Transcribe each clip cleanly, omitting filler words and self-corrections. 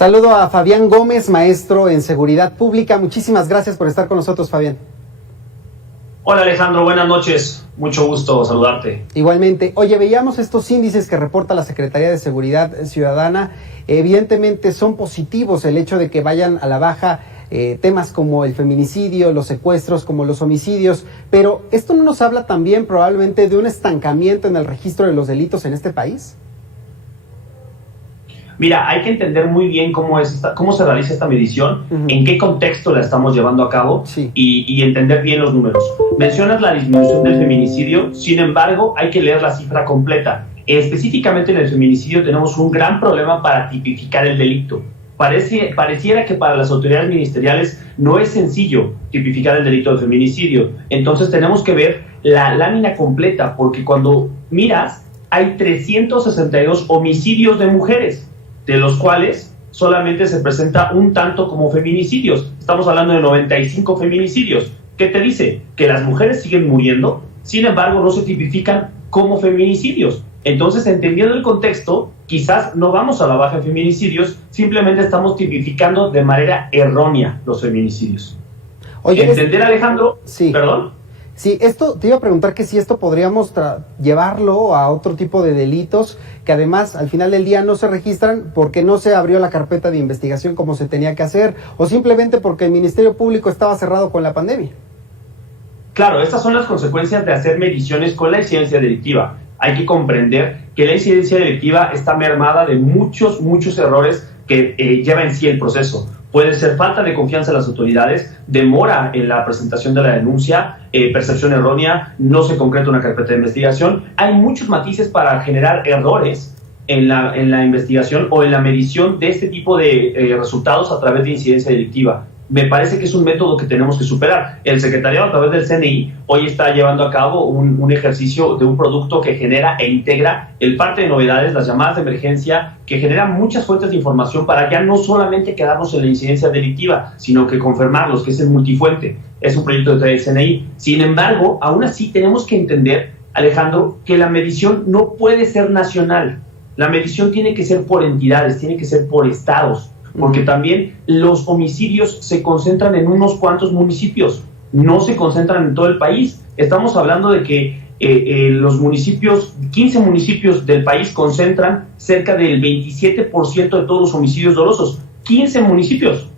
Saludo a Fabián Gómez, maestro en Seguridad Pública. Muchísimas gracias por estar con nosotros, Fabián. Hola Alejandro, buenas noches. Mucho gusto saludarte. Igualmente. Oye, veíamos estos índices que reporta la Secretaría de Seguridad Ciudadana. Evidentemente son positivos el hecho de que vayan a la baja temas como el feminicidio, los secuestros, como los homicidios. Pero ¿esto no nos habla también probablemente de un estancamiento en el registro de los delitos en este país? Mira, hay que entender muy bien cómo se realiza esta medición, en qué contexto la estamos llevando a cabo, sí, y entender bien los números. Mencionas la disminución del feminicidio, sin embargo, hay que leer la cifra completa. Específicamente en el feminicidio tenemos un gran problema para tipificar el delito. Pareciera que para las autoridades ministeriales no es sencillo tipificar el delito de feminicidio. Entonces tenemos que ver la lámina completa, porque cuando miras, hay 362 homicidios de mujeres, de los cuales solamente se presenta un tanto como feminicidios. Estamos hablando de 95 feminicidios. ¿Qué te dice? Que las mujeres siguen muriendo, sin embargo no se tipifican como feminicidios. Entonces, entendiendo el contexto, quizás no vamos a la baja en feminicidios, simplemente estamos tipificando de manera errónea los feminicidios. Oye, ¿entender, Alejandro? Sí. ¿Perdón? Sí, esto te iba a preguntar que si esto podríamos llevarlo a otro tipo de delitos que además al final del día no se registran porque no se abrió la carpeta de investigación como se tenía que hacer o simplemente porque el Ministerio Público estaba cerrado con la pandemia. Claro, estas son las consecuencias de hacer mediciones con la incidencia delictiva. Hay que comprender que la incidencia delictiva está mermada de muchos errores que lleva en sí el proceso. Puede ser falta de confianza en las autoridades, demora en la presentación de la denuncia, percepción errónea, no se concreta una carpeta de investigación. Hay muchos matices para generar errores en la investigación o en la medición de este tipo de resultados a través de incidencia delictiva. Me parece que es un método que tenemos que superar. El secretariado a través del CNI hoy está llevando a cabo un ejercicio de un producto que genera e integra el parte de novedades, las llamadas de emergencia, que generan muchas fuentes de información para ya no solamente quedarnos en la incidencia delictiva, sino que confirmarlos, que es el multifuente. Es un proyecto de el CNI. Sin embargo, aún así tenemos que entender, Alejandro, que la medición no puede ser nacional. La medición tiene que ser por entidades, tiene que ser por estados, porque también los homicidios se concentran en unos cuantos municipios, no se concentran en todo el país. Estamos hablando de que los municipios, 15 municipios del país concentran cerca del 27% de todos los homicidios dolosos, 15 municipios.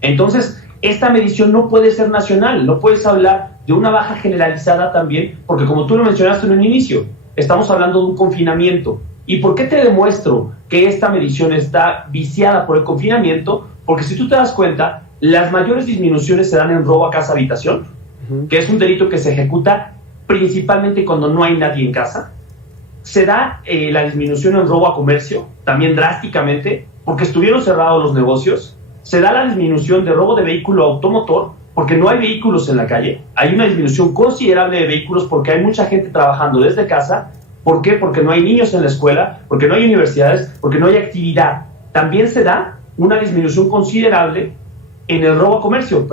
Entonces, esta medición no puede ser nacional, no puedes hablar de una baja generalizada también, porque como tú lo mencionaste en un inicio, estamos hablando de un confinamiento. ¿Y por qué te demuestro que esta medición está viciada por el confinamiento? Porque si tú te das cuenta, las mayores disminuciones se dan en robo a casa-habitación, que es un delito que se ejecuta principalmente cuando no hay nadie en casa. Se da la disminución en robo a comercio, también drásticamente, porque estuvieron cerrados los negocios. Se da la disminución de robo de vehículo automotor, porque no hay vehículos en la calle. Hay una disminución considerable de vehículos porque hay mucha gente trabajando desde casa. ¿Por qué? Porque no hay niños en la escuela, porque no hay universidades, porque no hay actividad. También se da una disminución considerable en el robo a comercio,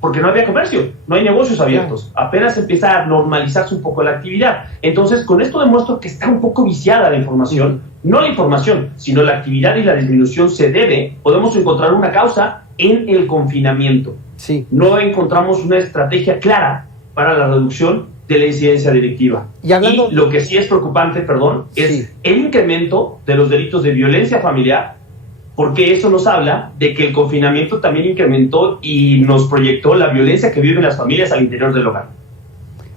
porque no había comercio, no hay negocios abiertos. Apenas empieza a normalizarse un poco la actividad. Entonces, con esto demuestro que está un poco viciada la información. No la información, sino la actividad y la disminución se debe, podemos encontrar una causa en el confinamiento. Sí. No encontramos una estrategia clara para la reducción de la incidencia delictiva. Y lo que sí es preocupante, es el incremento de los delitos de violencia familiar, porque eso nos habla de que el confinamiento también incrementó y nos proyectó la violencia que viven las familias al interior del hogar.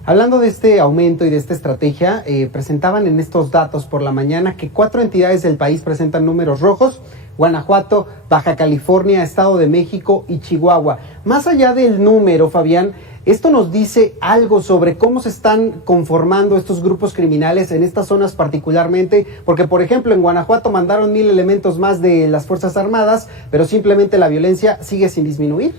Hablando de este aumento y de esta estrategia, presentaban en estos datos por la mañana que 4 entidades del país presentan números rojos: Guanajuato, Baja California, Estado de México y Chihuahua. Más allá del número, Fabián, ¿esto nos dice algo sobre cómo se están conformando estos grupos criminales en estas zonas particularmente? Porque, por ejemplo, en Guanajuato mandaron 1,000 elementos más de las Fuerzas Armadas, pero simplemente la violencia sigue sin disminuir.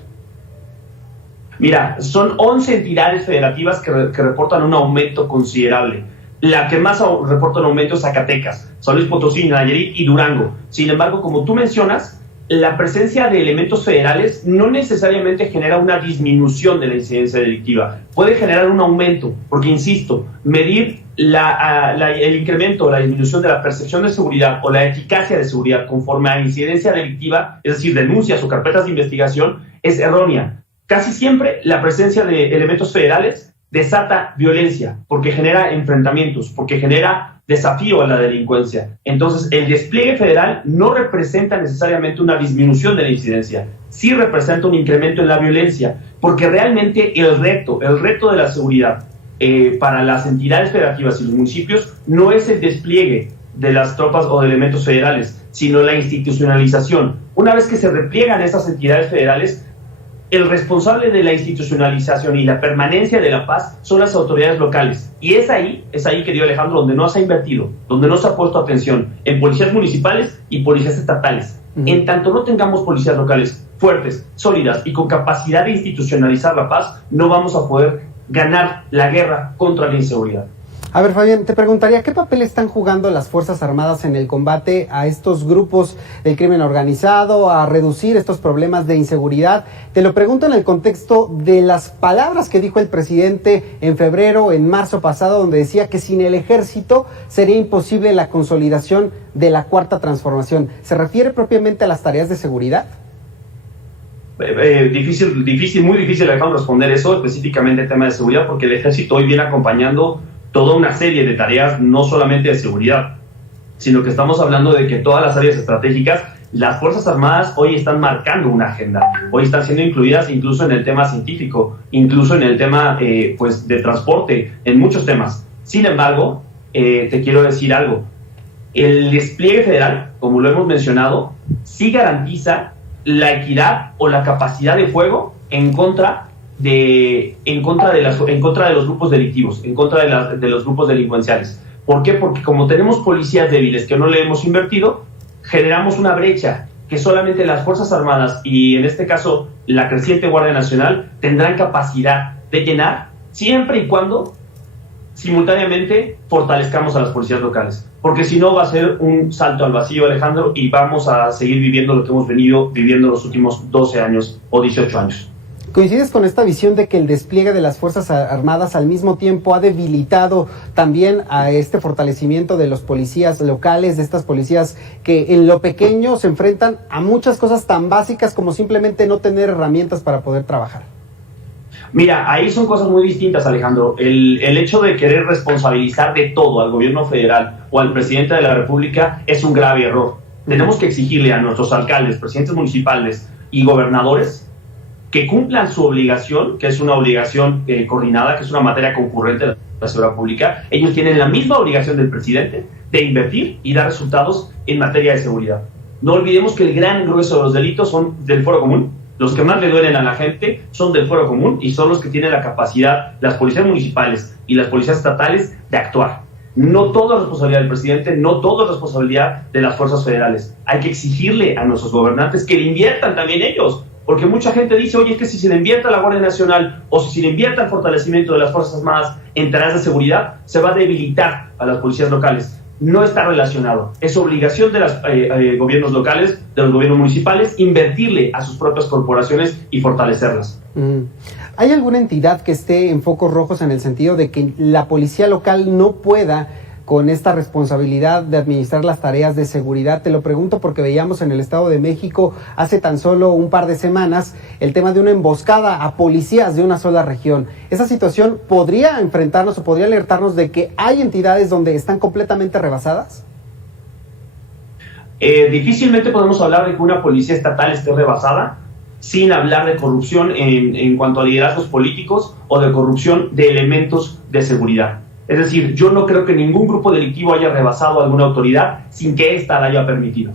Mira, son 11 entidades federativas que reportan un aumento considerable. La que más reporta un aumento es Zacatecas, San Luis Potosí, Nayarit y Durango. Sin embargo, como tú mencionas, la presencia de elementos federales no necesariamente genera una disminución de la incidencia delictiva. Puede generar un aumento, porque, insisto, medir el incremento o la disminución de la percepción de seguridad o la eficacia de seguridad conforme a incidencia delictiva, es decir, denuncias o carpetas de investigación, es errónea. Casi siempre la presencia de elementos federales desata violencia, porque genera enfrentamientos, porque genera desafío a la delincuencia. Entonces, el despliegue federal no representa necesariamente una disminución de la incidencia, sí representa un incremento en la violencia, porque realmente el reto de la seguridad para las entidades federativas y los municipios no es el despliegue de las tropas o de elementos federales, sino la institucionalización. Una vez que se repliegan estas entidades federales, el responsable de la institucionalización y la permanencia de la paz son las autoridades locales. Y es ahí, querido Alejandro, donde no se ha invertido, donde no se ha puesto atención, en policías municipales y policías estatales. En tanto no tengamos policías locales fuertes, sólidas y con capacidad de institucionalizar la paz, no vamos a poder ganar la guerra contra la inseguridad. A ver, Fabián, te preguntaría, ¿qué papel están jugando las Fuerzas Armadas en el combate a estos grupos del crimen organizado, a reducir estos problemas de inseguridad? Te lo pregunto en el contexto de las palabras que dijo el presidente en febrero, en marzo pasado, donde decía que sin el ejército sería imposible la consolidación de la Cuarta Transformación. ¿Se refiere propiamente a las tareas de seguridad? Muy difícil, Alejandro, responder eso, específicamente el tema de seguridad, porque el ejército hoy viene acompañando toda una serie de tareas, no solamente de seguridad, sino que estamos hablando de que todas las áreas estratégicas, las Fuerzas Armadas hoy están marcando una agenda, hoy están siendo incluidas incluso en el tema científico, incluso en el tema de transporte, en muchos temas. Sin embargo, te quiero decir algo, el despliegue federal, como lo hemos mencionado, sí garantiza la equidad o la capacidad de fuego en contra de los grupos delictivos, en contra de los grupos delincuenciales. ¿Por qué? Porque como tenemos policías débiles que no le hemos invertido, generamos una brecha que solamente las Fuerzas Armadas y en este caso la creciente Guardia Nacional tendrán capacidad de llenar, siempre y cuando simultáneamente fortalezcamos a las policías locales, porque si no va a ser un salto al vacío, Alejandro, y vamos a seguir viviendo lo que hemos venido viviendo los últimos 12 años o 18 años. ¿Coincides con esta visión de que el despliegue de las Fuerzas Armadas al mismo tiempo ha debilitado también a este fortalecimiento de los policías locales, de estas policías que en lo pequeño se enfrentan a muchas cosas tan básicas como simplemente no tener herramientas para poder trabajar? Mira, ahí son cosas muy distintas, Alejandro. El hecho de querer responsabilizar de todo al gobierno federal o al presidente de la República es un grave error. Tenemos que exigirle a nuestros alcaldes, presidentes municipales y gobernadores que cumplan su obligación, que es una obligación coordinada, que es una materia concurrente de la seguridad pública. Ellos tienen la misma obligación del presidente de invertir y dar resultados en materia de seguridad. No olvidemos que el gran grueso de los delitos son del fuero común. Los que más le duelen a la gente son del fuero común y son los que tienen la capacidad, las policías municipales y las policías estatales, de actuar. No todo es responsabilidad del presidente, no todo es responsabilidad de las fuerzas federales. Hay que exigirle a nuestros gobernantes que le inviertan también ellos. Porque mucha gente dice, oye, es que si se le invierte a la Guardia Nacional o si se le invierte al fortalecimiento de las Fuerzas Armadas en tareas de seguridad, se va a debilitar a las policías locales. No está relacionado. Es obligación de los gobiernos locales, de los gobiernos municipales, invertirle a sus propias corporaciones y fortalecerlas. ¿Hay alguna entidad que esté en focos rojos en el sentido de que la policía local no pueda con esta responsabilidad de administrar las tareas de seguridad? Te lo pregunto porque veíamos en el Estado de México hace tan solo un par de semanas el tema de una emboscada a policías de una sola región. ¿Esa situación podría enfrentarnos o podría alertarnos de que hay entidades donde están completamente rebasadas? Difícilmente podemos hablar de que una policía estatal esté rebasada sin hablar de corrupción en cuanto a liderazgos políticos o de corrupción de elementos de seguridad. Es decir, yo no creo que ningún grupo delictivo haya rebasado a alguna autoridad sin que ésta la haya permitido.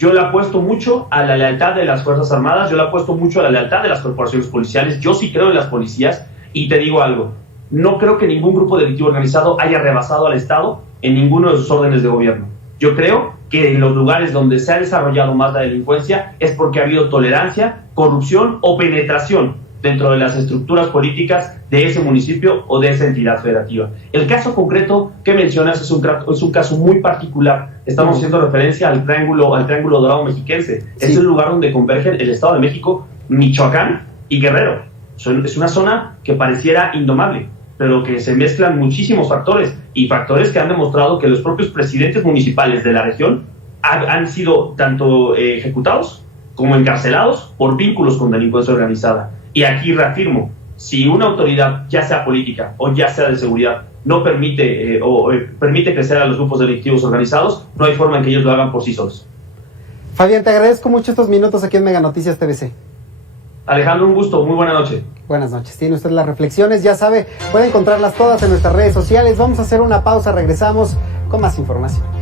Yo le apuesto mucho a la lealtad de las Fuerzas Armadas, yo le apuesto mucho a la lealtad de las corporaciones policiales, yo sí creo en las policías y te digo algo, no creo que ningún grupo delictivo organizado haya rebasado al Estado en ninguno de sus órdenes de gobierno. Yo creo que en los lugares donde se ha desarrollado más la delincuencia es porque ha habido tolerancia, corrupción o penetración dentro de las estructuras políticas de ese municipio o de esa entidad federativa. El caso concreto que mencionas es un caso muy particular. Estamos haciendo referencia al Triángulo Dorado Mexiquense. Sí. Es el lugar donde convergen el Estado de México, Michoacán y Guerrero. Es una zona que pareciera indomable, pero que se mezclan muchísimos factores y factores que han demostrado que los propios presidentes municipales de la región han sido tanto ejecutados como encarcelados por vínculos con delincuencia organizada. Y aquí reafirmo, si una autoridad, ya sea política o ya sea de seguridad, no permite permite crecer a los grupos delictivos organizados, no hay forma en que ellos lo hagan por sí solos. Fabián, te agradezco mucho estos minutos aquí en Mega Noticias TVC. Alejandro, un gusto, muy buena noche. Buenas noches, tiene usted las reflexiones, ya sabe, puede encontrarlas todas en nuestras redes sociales. Vamos a hacer una pausa, regresamos con más información.